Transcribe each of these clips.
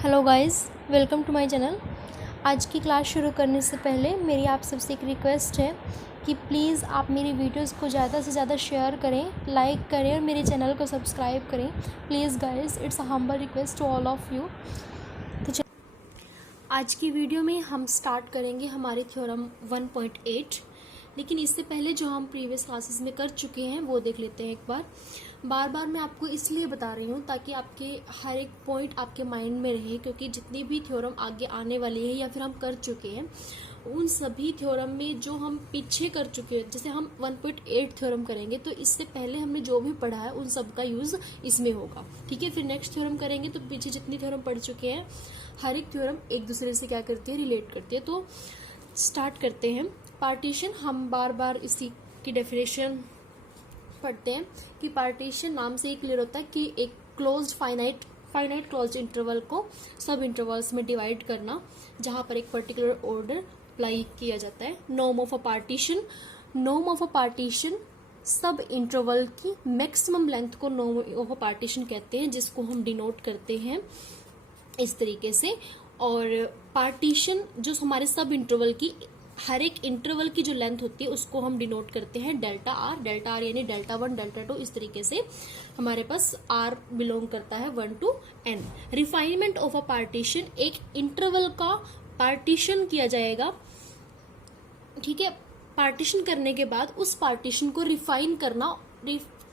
Hello guys, welcome to my channel. आज की class शुरू करने से पहले मेरी आप सबसे एक रिक्वेस्ट है कि प्लीज़ आप मेरी वीडियोस को ज़्यादा से ज़्यादा शेयर करें, लाइक करें और मेरे चैनल को सब्सक्राइब करें। Please guys, it's a humble request to all of you. तो आज की वीडियो में हम स्टार्ट करेंगे हमारे थ्योरम 1.8, लेकिन इससे पहले जो हम प्रीवियस क्लासेस में कर चुके हैं वो देख लेते हैं एक बार। बार बार मैं आपको इसलिए बता रही हूँ ताकि आपके हर एक पॉइंट आपके माइंड में रहे, क्योंकि जितनी भी थ्योरम आगे आने वाली है या फिर हम कर चुके हैं उन सभी थ्योरम में जो हम पीछे कर चुके हैं, जैसे हम 1.8 थ्योरम करेंगे तो इससे पहले हमने जो भी पढ़ा है उन सब का यूज़ इसमें होगा। ठीक है, फिर नेक्स्ट थ्योरम करेंगे तो पीछे जितनी थ्योरम पढ़ चुके हैं हर एक थ्योरम एक दूसरे से क्या करती है, रिलेट करती है। तो स्टार्ट करते हैं। पार्टीशन, हम बार बार इसी की डेफिनेशन पढ़ते हैं कि पार्टीशन नाम से ही क्लियर होता है कि एक क्लोज्ड फाइनाइट क्लोज्ड इंटरवल को सब इंटरवल्स में डिवाइड करना, जहां पर एक पर्टिकुलर ऑर्डर अप्लाई किया जाता है। नॉर्म ऑफ अ पार्टीशन सब इंटरवल की मैक्सिमम लेंथ को नॉर्म ऑफ अ पार्टीशन कहते हैं, जिसको हम डिनोट करते हैं इस तरीके से। और पार्टीशन जो हमारे सब इंटरवल की, हर एक इंटरवल की जो लेंथ होती है उसको हम डिनोट करते हैं डेल्टा आर यानी डेल्टा 1 डेल्टा 2, इस तरीके से हमारे पास आर बिलोंग करता है 1 to n। Refinement of a partition, एक इंटरवल का पार्टीशन किया जाएगा। ठीक है, पार्टीशन करने के बाद उस पार्टीशन को रिफाइन करना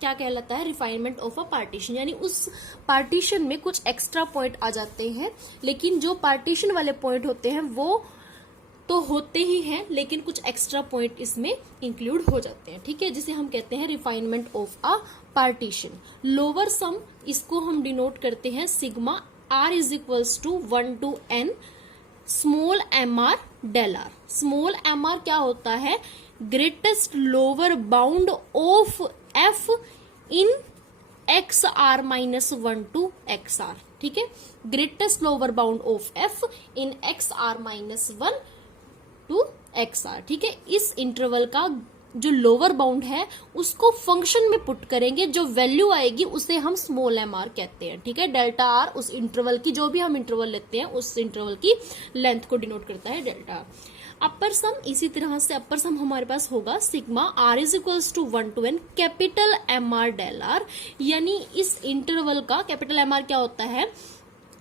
क्या कहलाता है, रिफाइनमेंट ऑफ अ पार्टीशन। यानी उस पार्टीशन में कुछ एक्स्ट्रा पॉइंट आ जाते हैं, लेकिन जो पार्टीशन वाले पॉइंट होते हैं वो तो होते ही हैं, लेकिन कुछ एक्स्ट्रा पॉइंट इसमें इंक्लूड हो जाते हैं। ठीक है, जिसे हम कहते हैं refinement of a partition. Lower sum, इसको हम डिनोट करते हैं sigma r is equals to 1 to n small M R del R. Small M R क्या होता है, greatest lower bound of f in X R minus 1 to X R. ठीक है, greatest lower bound of f in X R minus 1 to X R. ठीक है, इस interval का जो लोअर बाउंड है उसको फंक्शन में पुट करेंगे, जो वैल्यू आएगी उसे हम स्मॉल एम आर कहते हैं। ठीक है, डेल्टा आर उस इंटरवल की, जो भी हम इंटरवल लेते हैं उस इंटरवल की लेंथ को डिनोट करता है डेल्टा आर। अपर सम, इसी तरह से अपर सम हमारे पास होगा sigma R is equals to 1 to n capital M R del R. यानी इस इंटरवल का कैपिटल एम आर क्या होता है,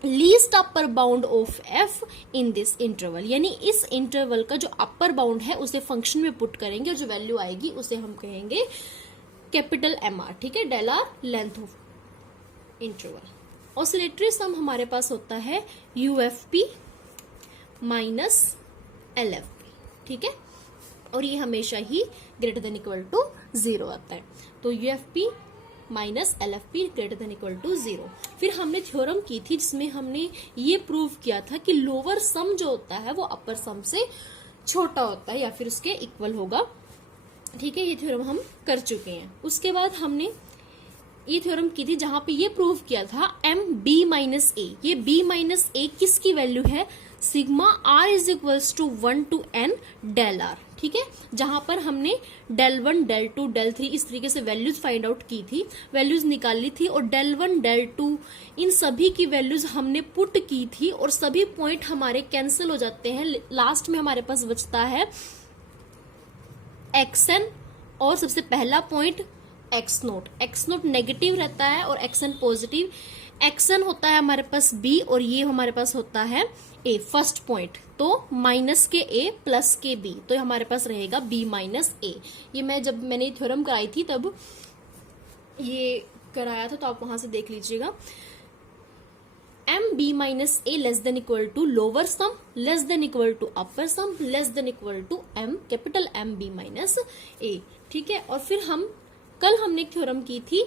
least upper bound of f in this interval. यानी इस इंटरवल का जो अपर बाउंड है उसे फंक्शन में पुट करेंगे और जो वैल्यू आएगी उसे हम कहेंगे कैपिटल एम आर। ठीक है, del R length of interval. Oscillatory sum हमारे पास होता है यूएफपी माइनस एलएफपी। ठीक है, और ये हमेशा ही ग्रेटर देन इक्वल टू 0 आता है। तो UFP minus LFP greater than equal to 0। फिर हमने थ्योरम की थी जिसमें हमने ये प्रूव किया था कि लोअर सम जो होता है वो अपर सम से छोटा होता है या फिर उसके इक्वल होगा। ठीक है, ये थ्योरम हम कर चुके हैं। उसके बाद हमने ये थ्योरम की थी जहां पे ये प्रूव किया था एम बी माइनस ए। ये बी माइनस ए किसकी वैल्यू है, sigma R is equals to 1 to n del R. ठीक है, जहां पर हमने डेल 1 डेल 2 डेल 3 इस तरीके से वैल्यूज फाइंड आउट की थी, वैल्यूज निकाली थी, और डेल 1 डेल 2 इन सभी की वैल्यूज हमने पुट की थी और सभी पॉइंट हमारे कैंसिल हो जाते हैं। लास्ट में हमारे पास बचता है एक्सएन और सबसे पहला पॉइंट एक्स नोट नेगेटिव रहता है और एक्सएन पॉजिटिव। एक्सएन होता है हमारे पास बी और ये हमारे पास होता है ए, फर्स्ट पॉइंट। तो माइनस के ए प्लस के बी, तो हमारे पास रहेगा बी माइनस ए। ये मैं जब मैंने थ्योरम कराई थी तब ये कराया था, तो आप वहां से देख लीजिएगा। M B minus A less than equal to lower sum less than equal to upper sum less than equal to M capital M B minus A. ठीक है, और फिर कल हमने एक थ्योरम की थी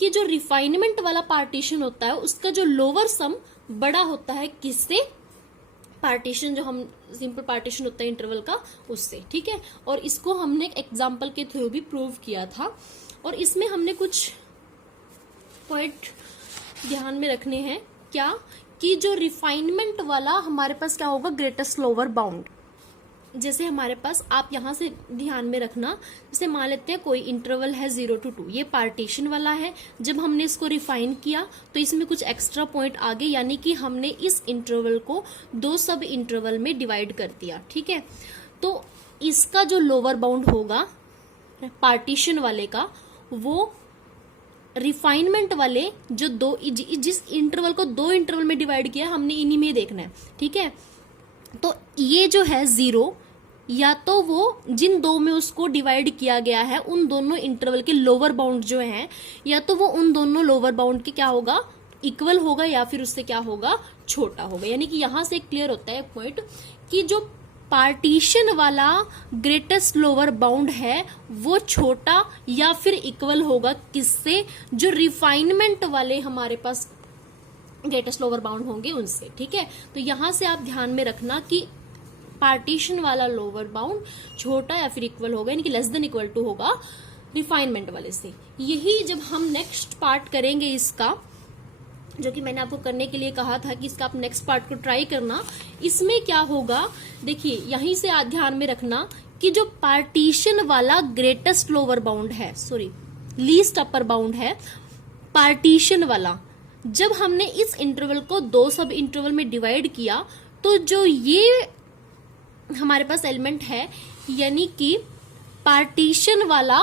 कि जो रिफाइनमेंट वाला पार्टीशन होता है उसका जो लोअर सम बड़ा होता है किससे, पार्टीशन जो हम सिंपल पार्टीशन होता है इंटरवल का उससे। ठीक है, और इसको हमने एक एग्जाम्पल के थ्रू भी प्रूव किया था। और इसमें हमने कुछ पॉइंट ध्यान में रखने हैं, क्या कि जो रिफाइनमेंट वाला हमारे पास क्या होगा, ग्रेटेस्ट लोअर बाउंड। जैसे हमारे पास, आप यहाँ से ध्यान में रखना, जैसे मान लेते हैं कोई इंटरवल है 0 to 2, ये पार्टीशन वाला है। जब हमने इसको रिफाइन किया तो इसमें कुछ एक्स्ट्रा पॉइंट आ गए, यानी कि हमने इस इंटरवल को 2 सब इंटरवल में डिवाइड कर दिया। ठीक है, तो इसका जो लोअर बाउंड होगा पार्टीशन वाले का, वो रिफाइनमेंट वाले जो जिस इंटरवल को 2 इंटरवल में डिवाइड किया हमने, इन्हीं में देखना है। ठीक है, तो ये जो है 0, या तो वो जिन 2 में उसको डिवाइड किया गया है उन दोनों इंटरवल के लोअर बाउंड जो हैं, या तो वो उन दोनों लोअर बाउंड के क्या होगा, इक्वल होगा, या फिर उससे क्या होगा, छोटा होगा। यानी कि यहां से क्लियर होता है पॉइंट कि जो पार्टीशन वाला ग्रेटेस्ट लोअर बाउंड है वो छोटा या फिर इक्वल होगा किससे, जो रिफाइनमेंट वाले हमारे पास ग्रेटेस्ट लोअर बाउंड होंगे उनसे। ठीक है, तो यहां से आप ध्यान में रखना कि पार्टीशन वाला लोअर बाउंड छोटा या फिर इक्वल होगा, यानी कि लेस देन इक्वल टू होगा रिफाइनमेंट वाले से। यही जब हम नेक्स्ट पार्ट करेंगे इसका, जो कि मैंने आपको करने के लिए कहा था कि इसका आप नेक्स्ट पार्ट को ट्राई करना, इसमें क्या होगा, देखिए यहीं से ध्यान में रखना कि जो पार्टीशन वाला ग्रेटेस्ट लोअर बाउंड है, सॉरी लीस्ट अपर बाउंड है पार्टीशन वाला, जब हमने इस इंटरवल को 2 सब इंटरवल में डिवाइड किया तो जो ये हमारे पास एलिमेंट है, यानी कि पार्टीशन वाला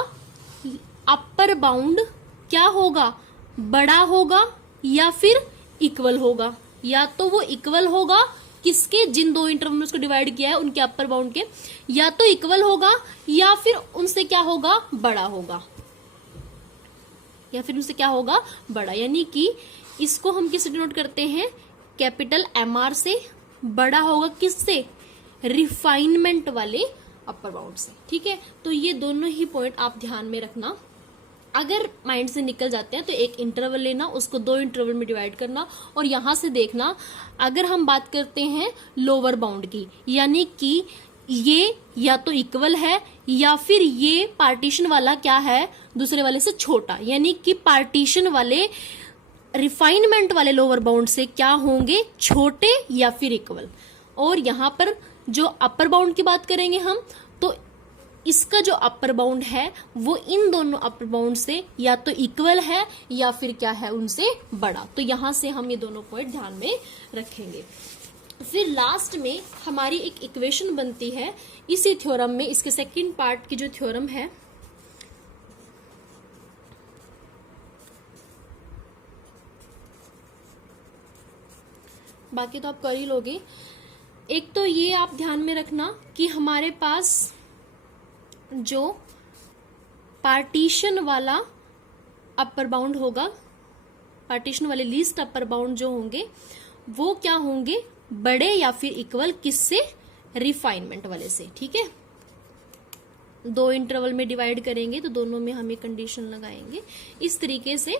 अपर बाउंड क्या होगा, बड़ा होगा या फिर इक्वल होगा। या तो वो इक्वल होगा किसके, जिन 2 इंटरवल में उसको डिवाइड किया है उनके अपर बाउंड के, या तो इक्वल होगा या फिर उनसे क्या होगा, बड़ा होगा, या फिर उनसे क्या होगा, बड़ा। यानी कि इसको हम किससे डिनोट करते हैं, कैपिटल MR से। बड़ा होगा किससे, रिफाइनमेंट वाले अपर बाउंड से। ठीक है, तो ये दोनों ही पॉइंट आप ध्यान में रखना। अगर माइंड से निकल जाते हैं तो एक इंटरवल लेना, उसको 2 इंटरवल में डिवाइड करना, और यहां से देखना अगर हम बात करते हैं लोअर बाउंड की, यानी कि ये या तो इक्वल है या फिर ये पार्टीशन वाला क्या है, दूसरे वाले से छोटा, यानी कि पार्टीशन वाले रिफाइनमेंट वाले लोअर बाउंड से क्या होंगे, छोटे या फिर इक्वल। और यहां पर जो अपर बाउंड की बात करेंगे हम, तो इसका जो अपर बाउंड है वो इन दोनों अपर बाउंड से या तो इक्वल है या फिर क्या है, उनसे बड़ा। तो यहां से हम ये दोनों पॉइंट ध्यान में रखेंगे। फिर लास्ट में हमारी एक इक्वेशन बनती है इसी थ्योरम में, इसके सेकंड पार्ट की जो थ्योरम है, बाकी तो आप कर ही लोगे। एक तो ये आप ध्यान में रखना कि हमारे पास जो पार्टीशन वाला अपर बाउंड होगा, पार्टीशन वाले लीस्ट अपर बाउंड जो होंगे वो क्या होंगे, बड़े या फिर इक्वल किससे, रिफाइनमेंट वाले से। ठीक है, 2 इंटरवल में डिवाइड करेंगे तो दोनों में हम ये कंडीशन लगाएंगे, इस तरीके से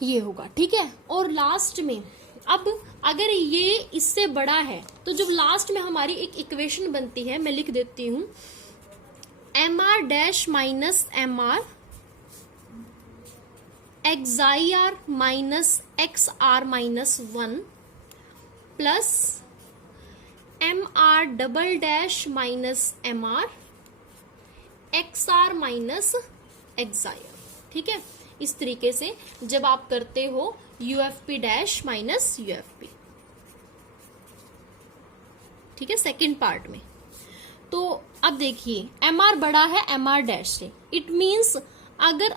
ये होगा। ठीक है, और लास्ट में अब अगर ये इससे बड़ा है तो जब लास्ट में हमारी एक इक्वेशन बनती है, मैं लिख देती हूं, MR dash minus MR XIR minus XR minus 1 plus MR double dash minus MR XR minus XIR। ठीक है, इस तरीके से जब आप करते हो UFP डैश माइनस UFP। ठीक है, सेकेंड पार्ट में। तो अब देखिए MR बड़ा है MR डैश से, इट मीन्स अगर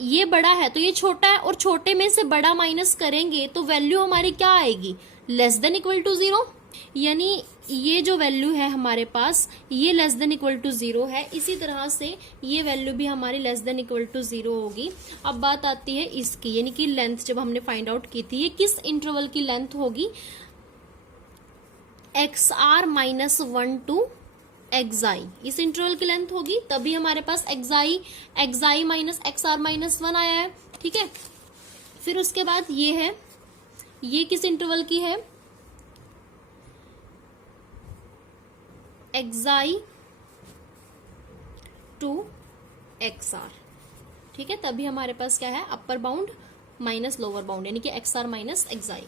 ये बड़ा है तो ये छोटा है, और छोटे में से बड़ा माइनस करेंगे तो वैल्यू हमारी क्या आएगी, लेस देन इक्वल टू 0। यानी ये जो वैल्यू है हमारे पास ये लेस देन इक्वल टू 0 है, इसी तरह से ये वैल्यू भी हमारी लेस देन इक्वल टू 0 होगी। अब बात आती है इसकी, यानी कि लेंथ जब हमने फाइंड आउट की थी, ये किस इंटरवल की लेंथ होगी, XR माइनस 1 टू XI, इस इंटरवल की लेंथ होगी, तभी हमारे पास XI माइनस XR माइनस 1 आया है। ठीक है, फिर उसके बाद ये है, ये किस इंटरवल की है, XI टू XR। ठीक है, तभी हमारे पास क्या है, अपर बाउंड माइनस लोअर बाउंड, यानी कि XR माइनस XI।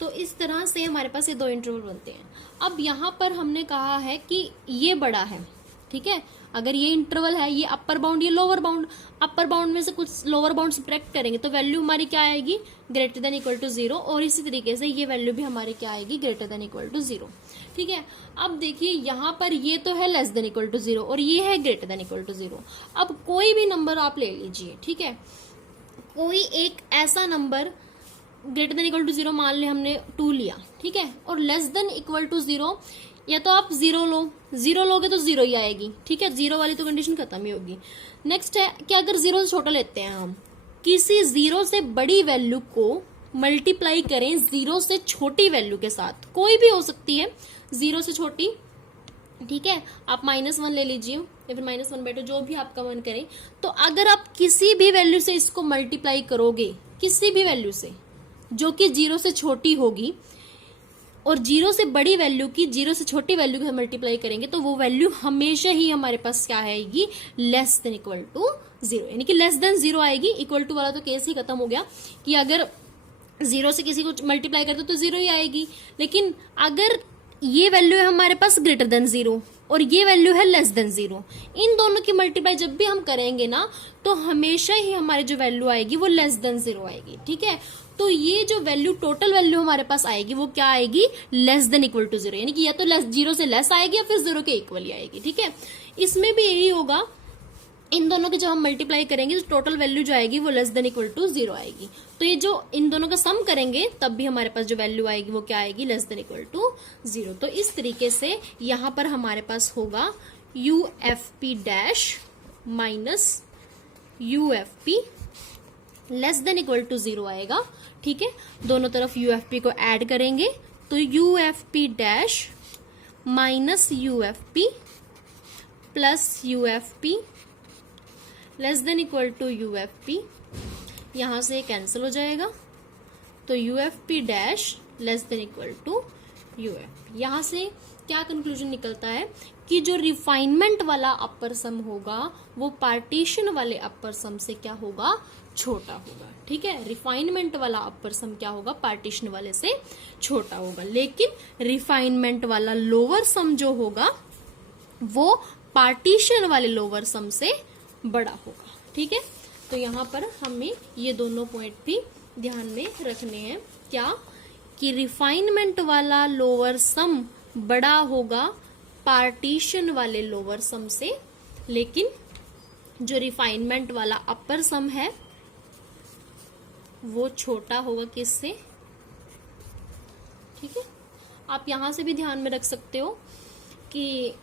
तो इस तरह से हमारे पास ये दो इंटरवल बनते हैं। अब यहाँ पर हमने कहा है कि ये बड़ा है, ठीक है। अगर ये इंटरवल है, ये अपर बाउंड, ये लोअर बाउंड, अपर बाउंड में से कुछ लोअर बाउंड सब्ट्रैक्ट करेंगे तो वैल्यू हमारी क्या आएगी, ग्रेटर देन इक्वल टू 0, और इसी तरीके से ये वैल्यू भी हमारी क्या आएगी, ग्रेटर देन इक्वल टू 0, ठीक है। अब देखिए यहाँ पर ये तो है लेस देन इक्वल टू 0 और ये है ग्रेटर देन इक्वल टू 0। अब कोई भी नंबर आप ले लीजिए, ठीक है, कोई एक ऐसा number greater than equal to 0, मान लिया हमने 2 लिया, ठीक है, और लेस देन इक्वल टू 0, या तो आप 0 लो, 0 लोगे तो 0 ही आएगी, ठीक है, 0 वाली तो कंडीशन खत्म ही होगी। नेक्स्ट है कि अगर 0 से छोटा लेते हैं हम, किसी 0 से बड़ी वैल्यू को मल्टीप्लाई करें 0 से छोटी वैल्यू के साथ, कोई भी हो सकती है 0 से छोटी, ठीक है, आप -1 ले लीजिए या फिर -1 बेटो, जो भी आपका मन करे। तो अगर आप किसी भी वैल्यू से इसको मल्टीप्लाई करोगे, किसी भी वैल्यू से जो कि 0 से छोटी होगी, और 0 से बड़ी वैल्यू की 0 से छोटी वैल्यू को मल्टीप्लाई करेंगे तो वो वैल्यू हमेशा ही हमारे पास क्या आएगी, लेस देन इक्वल टू 0, यानी कि लेस देन 0 आएगी। इक्वल टू वाला तो केस ही खत्म हो गया कि अगर 0 से किसी को मल्टीप्लाई करते तो 0 ही आएगी, लेकिन अगर ये वैल्यू है हमारे पास ग्रेटर देन 0 और ये वैल्यू है लेस देन 0, इन दोनों की मल्टीप्लाई जब भी हम करेंगे ना तो हमेशा ही हमारी जो वैल्यू आएगी वो लेस देन 0 आएगी, ठीक है। तो ये जो वैल्यू, टोटल वैल्यू हमारे पास आएगी वो क्या आएगी, लेस देन इक्वल टू 0, यानी कि या तो 0 से लेस आएगी या फिर 0 के इक्वल ही आएगी, ठीक है। इसमें भी यही होगा, इन दोनों की जब हम मल्टीप्लाई करेंगे तो टोटल वैल्यू जो आएगी वो लेस देन इक्वल टू 0 आएगी। तो ये जो इन दोनों का सम करेंगे तब भी हमारे पास जो वैल्यू आएगी वो क्या आएगी, लेस देन इक्वल टू 0। तो इस तरीके से यहां पर हमारे पास होगा UFP dash minus UFP less than equal to 0 आएगा, ठीक है। दोनों तरफ UFP को ऐड करेंगे तो UFP dash minus UFP plus UFP less than equal to UFP, यहां से कैंसिल हो जाएगा तो UFP dash less than equal to UFP। यहां से क्या कंक्लूजन निकलता है कि जो रिफाइनमेंट वाला अपर सम होगा वो पार्टीशन वाले अपर सम से क्या होगा, छोटा होगा, ठीक है। रिफाइनमेंट वाला अपर सम क्या होगा, पार्टीशन वाले से छोटा होगा, लेकिन रिफाइनमेंट वाला लोअर सम जो होगा वो पार्टीशन वाले लोअर सम से बड़ा होगा, ठीक है। तो यहाँ पर हमें ये दोनों पॉइंट भी ध्यान में रखने हैं, क्या कि रिफाइनमेंट वाला लोअर सम बड़ा होगा पार्टीशन वाले लोअर सम से, लेकिन जो रिफाइनमेंट वाला अपर सम है वो छोटा होगा किससे, ठीक है। आप यहां से भी ध्यान में रख सकते हो कि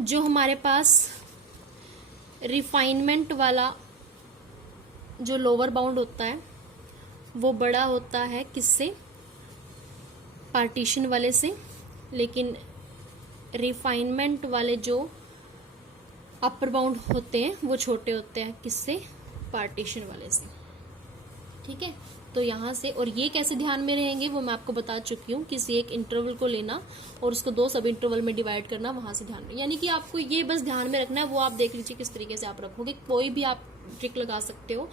जो हमारे पास रिफाइनमेंट वाला जो लोअर बाउंड होता है वो बड़ा होता है किससे, पार्टीशन वाले से, लेकिन रिफाइनमेंट वाले जो अपर बाउंड होते हैं वो छोटे होते हैं किससे, पार्टीशन वाले से, ठीक है। तो यहाँ से, और ये कैसे ध्यान में रहेंगे वो मैं आपको बता चुकी हूँ, किसी एक इंटरवल को लेना और उसको 2 सब इंटरवल में डिवाइड करना, वहां से ध्यान में, यानी कि आपको ये बस ध्यान में रखना है, वो आप देख लीजिए किस तरीके से आप रखोगे, कोई भी आप ट्रिक लगा सकते हो।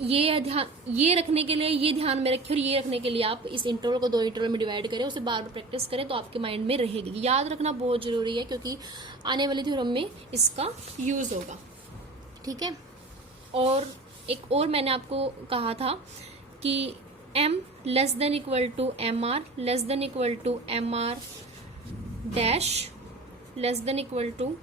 ये रखने के लिए ये ध्यान में रखिए, और ये रखने के लिए आप इस इंटरवल को 2 इंटरवल में डिवाइड करें, उसे बार बार प्रैक्टिस करें तो आपके माइंड में रहेगी। याद रखना बहुत जरूरी है क्योंकि आने वाली थ्योरम में इसका यूज होगा, ठीक है। और एक और मैंने आपको कहा था कि M less than equal to MR less than equal to MR dash less than equal to,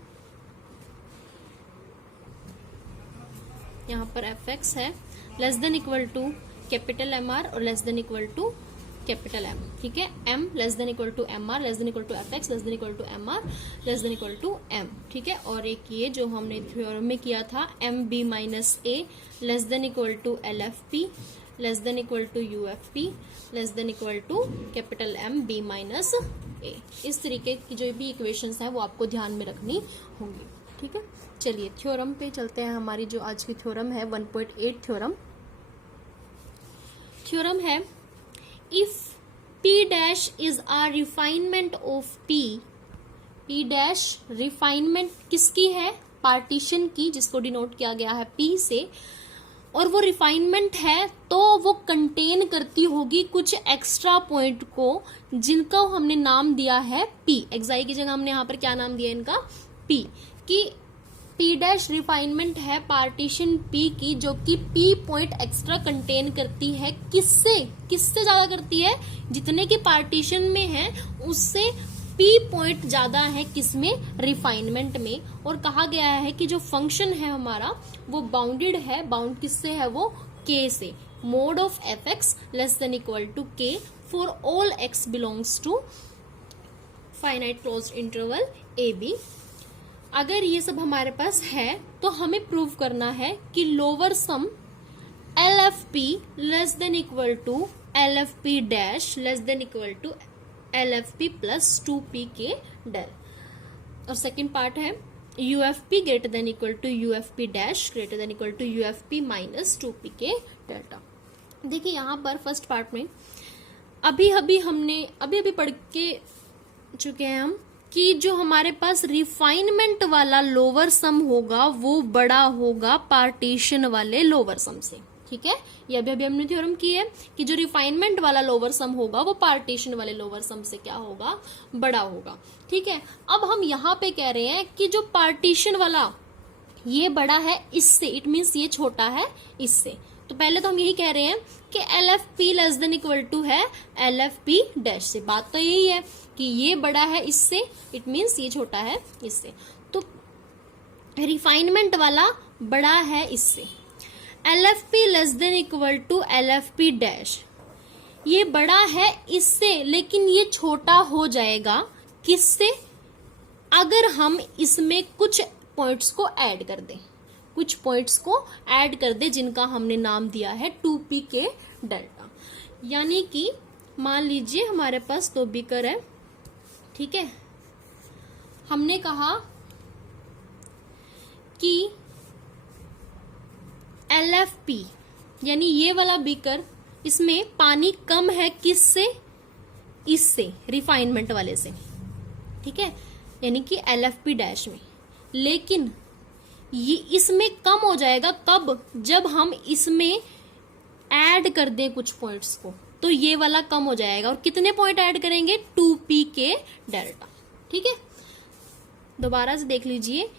यहाँ पर fx है, less than equal to capital MR और less than equal to capital M, ठीक है। M less than equal to MR less than equal to fx less than equal to MR less than equal to M, ठीक है। और एक ये जो हमने थ्योरम में किया था MB minus A less than equal to LFP less than equal to UFP less than equal to capital MB minus A। इस तरीके की जो भी इक्वेशंस हैं वो आपको ध्यान में रखनी होंगी, ठीक है। चलिए थ्योरम पे चलते हैं। हमारी जो आज की थ्योरम है 1.8 थ्योरम है, if P dash is a refinement of P, P dash refinement किसकी है, पार्टीशन की, जिसको डिनोट किया गया है P से, और वो रिफाइनमेंट है तो वो कंटेन करती होगी कुछ एक्स्ट्रा पॉइंट को जिनका हमने नाम दिया है पी। एक्साई की जगह हमने यहाँ पर क्या नाम दिया इनका, पी, कि पी डैश रिफाइनमेंट है पार्टीशन पी की, जो कि पी पॉइंट एक्स्ट्रा कंटेन करती है। किससे किससे ज्यादा करती है, जितने की पार्टीशन में है उससे पी पॉइंट ज्यादा है किसमें, रिफाइनमेंट में। और कहा गया है कि जो फंक्शन है हमारा वो बाउंडेड है, बाउंड किससे है वो, के से। Mod of F X less than equal to K for all X belongs to finite closed interval A B. अगर ये सब हमारे पास है तो हमें प्रूव करना है कि lower sum L F P less than equal to L F P dash less than equal to L F P plus 2p के डेल। और सेकेंड पार्ट है U F P greater than equal to U F P dash greater than equal to U F P minus 2p के delta. देखिए यहाँ पर first part में अभी हमने पढ़ के चुके हैं हम कि जो हमारे पास रिफाइनमेंट वाला लोअर सम होगा वो बड़ा होगा पार्टीशन वाले लोअर सम से। ठीक है, ये अभी हमने थ्योरम की है कि जो रिफाइनमेंट वाला लोअर सम होगा वो पार्टीशन वाले लोअर सम से क्या होगा, बड़ा होगा। ठीक है, अब हम यहाँ पे कह रहे हैं कि जो पार्टीशन वाला ये बड़ा है इससे, इट मीन्स ये छोटा है इससे। तो पहले तो हम यही कह रहे हैं कि L F P less than equal to है एल एफ पी डैश से। बात तो यही है कि ये बड़ा है इससे, इट मीन्स ये छोटा है इससे। तो रिफाइनमेंट वाला बड़ा है इससे। L F P less than equal to L F P dash, ये बड़ा है इससे लेकिन ये छोटा हो जाएगा किससे, अगर हम इसमें कुछ पॉइंट्स को ऐड कर दें, कुछ पॉइंट्स को ऐड कर दें जिनका हमने नाम दिया है 2p के डेल्टा। यानी कि मान लीजिए हमारे पास 2 बीकर है, ठीक है, हमने कहा कि LFP यानी ये वाला बीकर, इसमें पानी कम है किससे, इससे, रिफाइनमेंट वाले से। ठीक है, यानी कि LFP डैश में, लेकिन ये इसमें कम हो जाएगा कब, जब हम इसमें ऐड कर दें कुछ पॉइंट्स को, तो ये वाला कम हो जाएगा। और कितने पॉइंट ऐड करेंगे, 2p के डेल्टा। ठीक है, दोबारा से देख लीजिए,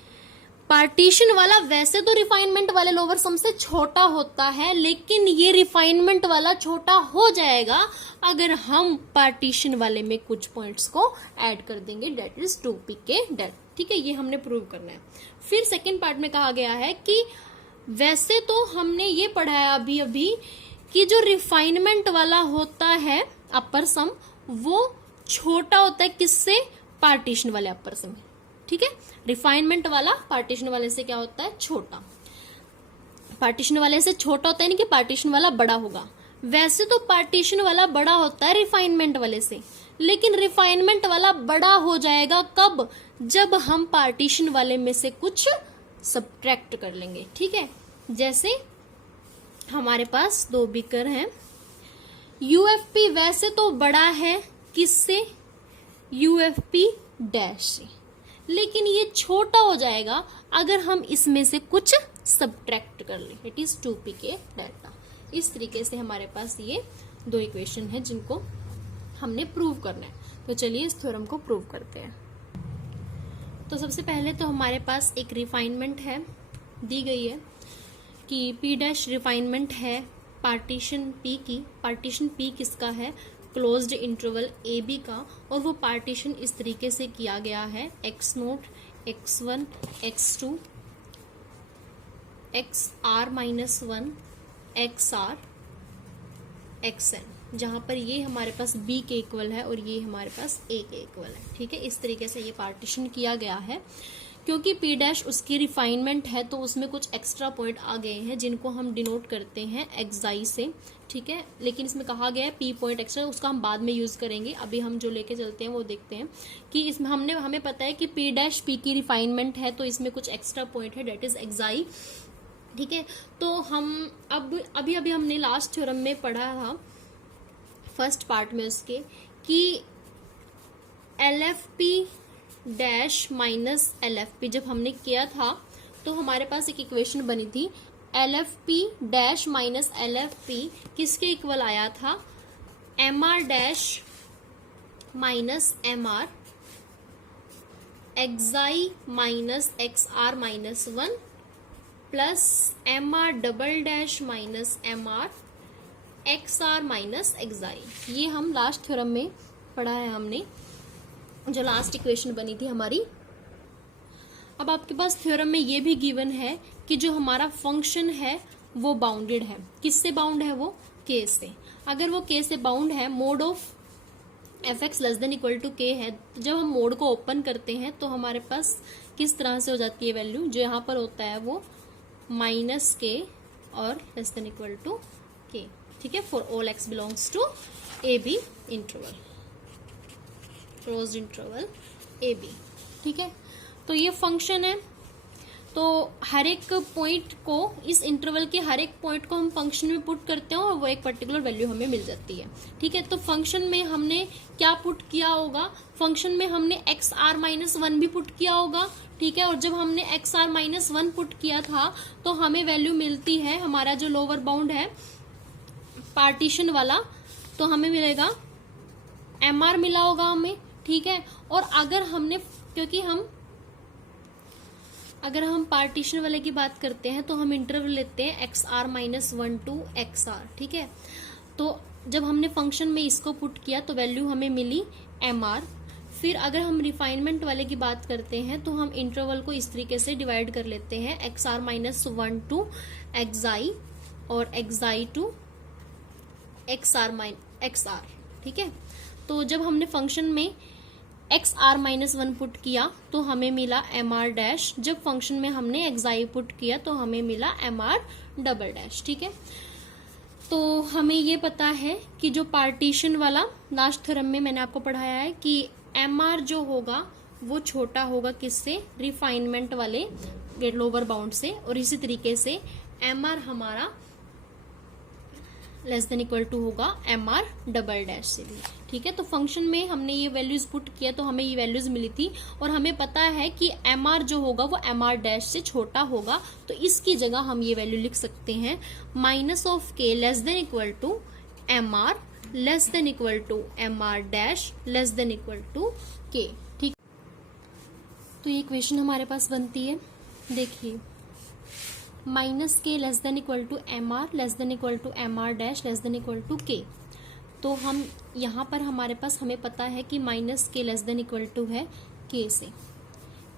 पार्टीशन वाला वैसे तो रिफाइनमेंट वाले लोअर सम से छोटा होता है, लेकिन ये रिफाइनमेंट वाला छोटा हो जाएगा अगर हम पार्टीशन वाले में कुछ पॉइंट्स को ऐड कर देंगे, डेट इज 2p के डेल्टा। ठीक है, ये हमने प्रूव करना है। फिर सेकेंड पार्ट में कहा गया है कि वैसे तो हमने ये पढ़ा है अभी कि जो रिफाइनमेंट वाला होता है अपर सम वो छोटा होता है किससे, पार्टीशन वाले अपर सम। ठीक है, रिफाइनमेंट वाला पार्टीशन वाले से क्या होता है, छोटा। पार्टीशन वाले से छोटा होता है, यानी कि पार्टीशन वाला बड़ा होगा। वैसे तो पार्टीशन वाला बड़ा होता है रिफाइनमेंट वाले से, लेकिन रिफाइनमेंट वाला बड़ा हो जाएगा कब, जब हम पार्टीशन वाले में से कुछ सब्ट्रैक्ट कर लेंगे। ठीक है, जैसे हमारे पास 2 बीकर हैं, यूएफपी वैसे तो बड़ा है किससे, यूएफपी डैश से, लेकिन ये छोटा हो जाएगा अगर हम इसमें से कुछ सब्ट्रैक्ट कर लें, इट इज 2p के डेल्टा। इस तरीके से हमारे पास ये 2 इक्वेशन है जिनको हमने प्रूव करना है। तो चलिए इस थ्योरम को प्रूव करते हैं। तो सबसे पहले तो हमारे पास एक रिफाइनमेंट है, दी गई है कि p डैश रिफाइनमेंट है पार्टीशन p की। पार्टीशन p किसका है, क्लोज्ड इंटरवल ए बी का, और वो पार्टीशन इस तरीके से किया गया है x0, x1, x2, xr-1, xr, xn, जहां पर ये हमारे पास b के इक्वल है और ये हमारे पास a के इक्वल है। ठीक है, इस तरीके से ये पार्टीशन किया गया है। क्योंकि p डैश उसकी रिफाइनमेंट है तो उसमें कुछ एक्स्ट्रा पॉइंट आ गए हैं जिनको हम डिनोट करते हैं xi से। ठीक है, लेकिन इसमें कहा गया है p पॉइंट एक्स्ट्रा, उसका हम बाद में यूज करेंगे। अभी हम जो लेके चलते हैं वो देखते हैं कि इसमें हमें पता है कि p डैश p की रिफाइनमेंट है तो इसमें कुछ एक्स्ट्रा पॉइंट है, डेट इज xi। ठीक है, तो हम अभी हमने लास्ट थ्योरम में पढ़ा था फर्स्ट पार्ट में उसके कि LFP डैश माइनस LFP जब हमने किया था तो हमारे पास एक इक्वेशन बनी थी LFP डैश माइनस LFP किसके इक्वल आया था, MR dash minus MR XI minus XR minus 1 plus MR double dash minus MR XR minus XI। ये हम लास्ट थ्योरम में पढ़ा है हमने, जो लास्ट इक्वेशन बनी थी हमारी। अब आपके पास थ्योरम में ये भी गिवन है कि जो हमारा फंक्शन है वो बाउंडेड है। किससे बाउंड है वो, k से। अगर वो k से बाउंड है, mod of fx less than equal to k है, जब हम मोड को ओपन करते हैं तो हमारे पास किस तरह से हो जाती है वैल्यू, जो यहाँ पर होता है वो माइनस k और less than equal to k। ठीक है, for all x belongs to AB interval, closed interval AB। ठीक है, तो ये फंक्शन है। तो हर एक पॉइंट को, इस इंटरवल के हर एक पॉइंट को हम फंक्शन में पुट करते हैं और वो एक पर्टिकुलर वैल्यू हमें मिल जाती है। ठीक है, तो फंक्शन में हमने क्या पुट किया होगा, फंक्शन में हमने XR माइनस 1 भी पुट किया होगा। ठीक है, और जब हमने XR माइनस 1 पुट किया था तो हमें वैल्यू मिलती है, हमारा जो लोअर बाउंड है पार्टीशन वाला, तो हमें मिलेगा MR मिला होगा हमें। ठीक है, और अगर हम पार्टीशन वाले की बात करते हैं तो हम इंटरवल लेते हैं XR माइनस 1 टू XR। ठीक है, तो जब हमने फंक्शन में इसको पुट किया तो वैल्यू हमें मिली MR। फिर अगर हम रिफाइनमेंट वाले की बात करते हैं तो हम इंटरवल को इस तरीके से डिवाइड कर लेते हैं, XR माइनस 1 टू XI और XI टू XR। ठीक है, तो जब हमने फंक्शन में XR माइनस 1 पुट किया तो हमें मिला MR डैश, जब फंक्शन में हमने XI पुट किया तो हमें मिला MR डबल डैश। ठीक है, तो हमें ये पता है कि जो पार्टीशन वाला लास्ट थ्योरम में मैंने आपको पढ़ाया है कि MR जो होगा वो छोटा होगा किससे, रिफाइनमेंट वाले लोअर बाउंड से, और इसी तरीके से MR हमारा लेस देन इक्वल टू होगा MR डबल डैश से भी। ठीक है, तो फंक्शन में हमने ये वैल्यूज पुट किया तो हमें ये वैल्यूज मिली थी, और हमें पता है कि MR जो होगा वो MR डैश से छोटा होगा, तो इसकी जगह हम ये वैल्यू लिख सकते हैं minus of k less than equal to MR less than equal to MR dash less than equal to k। ठीक, तो ये इक्वेशन हमारे पास बनती है, देखिए minus k less than equal to MR less than equal to MR dash less than equal to k। तो हम यहाँ पर हमारे पास हमें पता है कि minus k less than equal to है k से,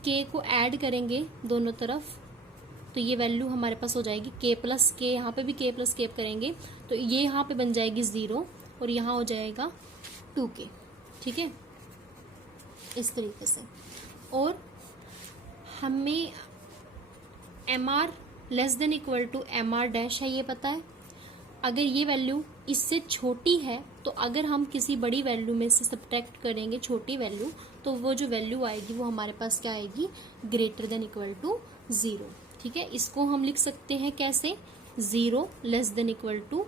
k को ऐड करेंगे दोनों तरफ तो ये वैल्यू हमारे पास हो जाएगी k प्लस k, यहाँ पे भी k प्लस k करेंगे तो ये यहाँ पे बन जाएगी 0 और यहाँ हो जाएगा 2k। ठीक है, इस तरीके से। और हमें MR less than equal to MR dash है ये पता है। अगर ये वैल्यू इससे छोटी है तो अगर हम किसी बड़ी वैल्यू में से सब्ट्रैक्ट करेंगे छोटी वैल्यू, तो वो जो वैल्यू आएगी वो हमारे पास क्या आएगी, ग्रेटर देन इक्वल टू 0। ठीक है, इसको हम लिख सकते हैं कैसे, 0 less than equal to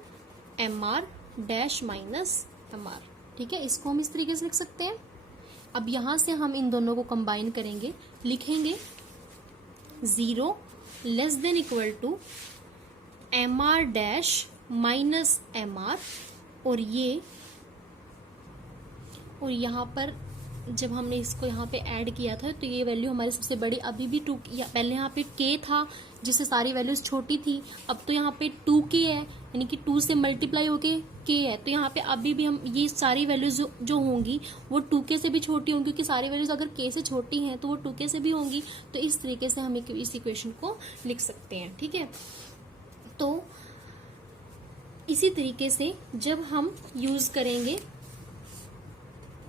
MR dash minus MR। ठीक है, इसको हम इस तरीके से लिख सकते हैं। अब यहाँ से हम इन दोनों को कंबाइन करेंगे, लिखेंगे 0 less than equal to MR dash minus MR, और यहाँ पर जब हमने इसको यहाँ पे ऐड किया था तो ये वैल्यू हमारी सबसे बड़ी अभी भी 2, पहले यहाँ पे k था जिससे सारी वैल्यूज छोटी थी, अब तो यहाँ पे 2k है, यानी कि 2 से मल्टीप्लाई होके k है, तो यहाँ पे अभी भी हम ये सारी वैल्यूज जो होंगी वो 2k से भी छोटी होंगी, क्योंकि सारी वैल्यूज अगर k से छोटी हैं तो वो 2k से भी होंगी। तो इस तरीके से हम इस इक्वेशन को लिख सकते हैं। ठीक है, तो इसी तरीके से जब हम यूज करेंगे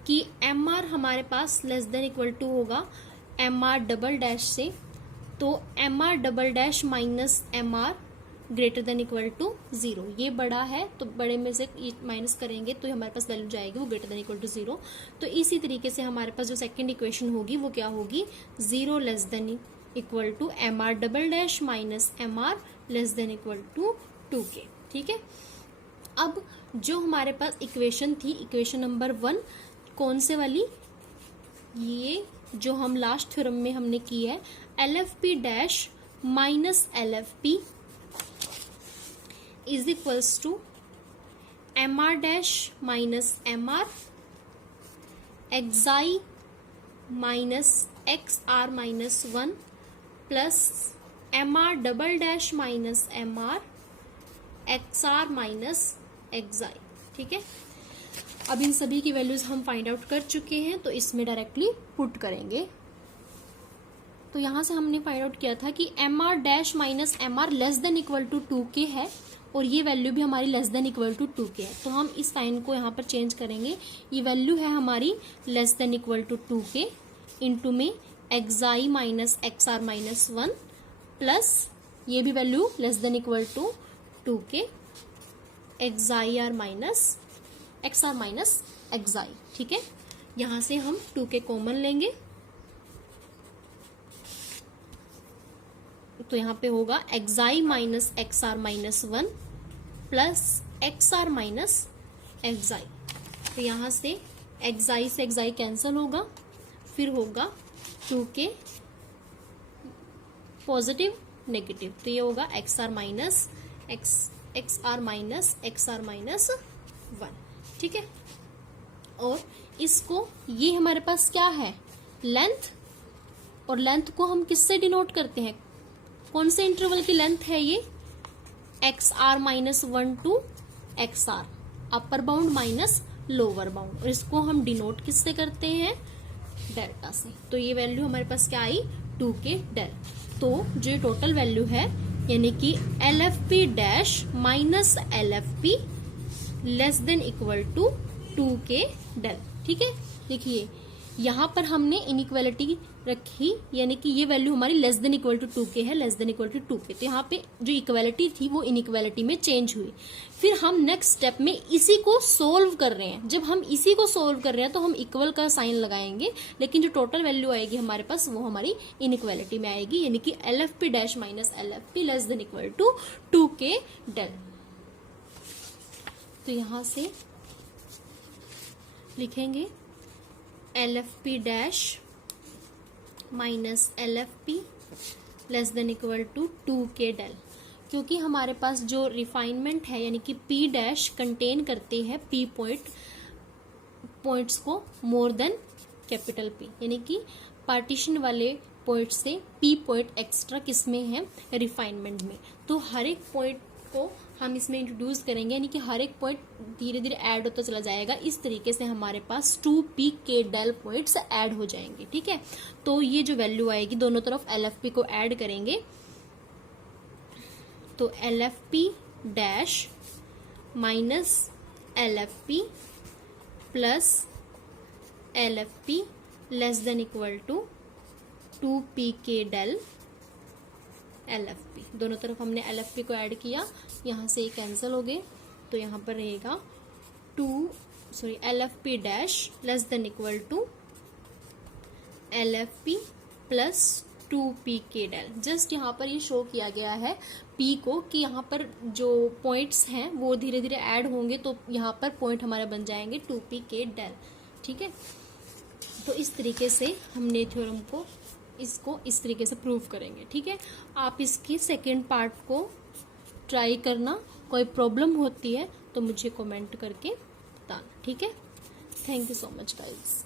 कि MR हमारे पास लेस देन इक्वल टू होगा MR डबल डैश से, तो MR double dash minus MR greater than equal to 0, ये बड़ा है तो बड़े में से माइनस करेंगे तो हमारे पास वैल्यू जाएगी वो ग्रेटर देन इक्वल टू 0। तो इसी तरीके से हमारे पास जो सेकंड इक्वेशन होगी वो क्या होगी, 0 less than equal to MR double dash minus MR less than equal to 2k। ठीक है, अब जो हमारे पास इक्वेशन थी, इक्वेशन नंबर 1 कौन से वाली, ये जो हम लास्ट थ्योरम में हमने की है, LFP dash minus LFP is equals to M R dash minus M R x i minus x R minus 1 plus M R double dash minus M R x R minus एक्साई। ठीक है, अब इन सभी की values हम फाइंड आउट कर चुके हैं, तो इसमें डायरेक्टली पुट करेंगे। तो यहां से हमने फाइंड आउट किया था कि M R dash minus M R less than equal to 2k है, और ये वैल्यू भी हमारी less than equal to 2k है। तो हम इस साइन को यहाँ पर चेंज करेंगे। ये वैल्यू है हमारी less than equal to 2k into में xi minus x R minus 1 plus ये भी value less than equal to 2k xi R minus x R minus एक्साई। ठीक है, यहां से हम 2k कॉमन लेंगे, तो यहाँ पे होगा x i minus x R minus 1 plus x R minus x i. तो यहाँ से एक्साई से एक्साई कैंसिल होगा, फिर होगा 2k पॉजिटिव नेगेटिव, तो ये होगा x R minus x R minus x R minus 1। ठीक है, और इसको ये हमारे पास क्या है लेंथ, और लेंथ को हम किससे डिनोट करते हैं, कौन से इंटरवल की लेंथ है ये, x R minus 1 to x R upper bound minus lower bound, और इसको हम डिनोट किससे करते हैं डेल्टा से। तो ये वैल्यू हमारे पास क्या आई 2k डेल। तो जो टोटल वैल्यू है यानी कि L F P dash minus L F P less than equal to 2k del. ठीक है, देखिए यहाँ पर हमने इनइक्वालिटी रखी, यानी कि ये वैल्यू हमारी less than equal to 2k है, less than equal to 2k। तो यहाँ पे जो इक्वालिटी थी वो इनइक्वालिटी में चेंज हुई। फिर हम नेक्स्ट स्टेप में इसी को सोल्व कर रहे हैं। जब हम इसी को सोल्व कर रहे हैं तो हम इक्वल का साइन लगाएंगे, लेकिन जो टोटल वैल्यू आएगी हमारे पास वो हमारी इनइक्वालिटी में आएगी, यानी कि L F P dash minus L F P less than equal to 2k del. तो यहां से लिखेंगे L F P dash minus L F P less than equal to 2k del, क्योंकि हमारे पास जो रिफाइनमेंट है यानी कि p डैश कंटेन करते हैं p पॉइंट्स को मोर देन कैपिटल P, यानी कि पार्टीशन वाले पॉइंट से p पॉइंट एक्स्ट्रा किसमें है रिफाइनमेंट में। तो हर एक पॉइंट को हम इसमें इंट्रोड्यूस करेंगे, यानी कि हर एक पॉइंट धीरे धीरे ऐड होता चला जाएगा। इस तरीके से हमारे पास 2pk डेल पॉइंट्स ऐड हो जाएंगे। ठीक है, तो ये जो वैल्यू आएगी दोनों तरफ LFP को ऐड करेंगे, तो LFP dash minus LFP plus LFP less than equal to 2pk del LFP। दोनों तरफ हमने LFP को ऐड किया, यहाँ से कैंसिल हो गए, तो यहाँ पर रहेगा LFP dash less than equal to LFP plus 2pk del. Just यहाँ पर ये शो किया गया है P को कि यहाँ पर जो पॉइंट्स हैं वो धीरे धीरे ऐड होंगे, तो यहाँ पर पॉइंट हमारे बन जाएंगे 2pk डेल। ठीक है, तो इस तरीके से हमने थ्योरम को इसको इस तरीके से प्रूव करेंगे। ठीक है, आप इसकी सेकेंड पार्ट को ट्राई करना, कोई प्रॉब्लम होती है तो मुझे कमेंट करके बताना। ठीक है, thank you so much guys.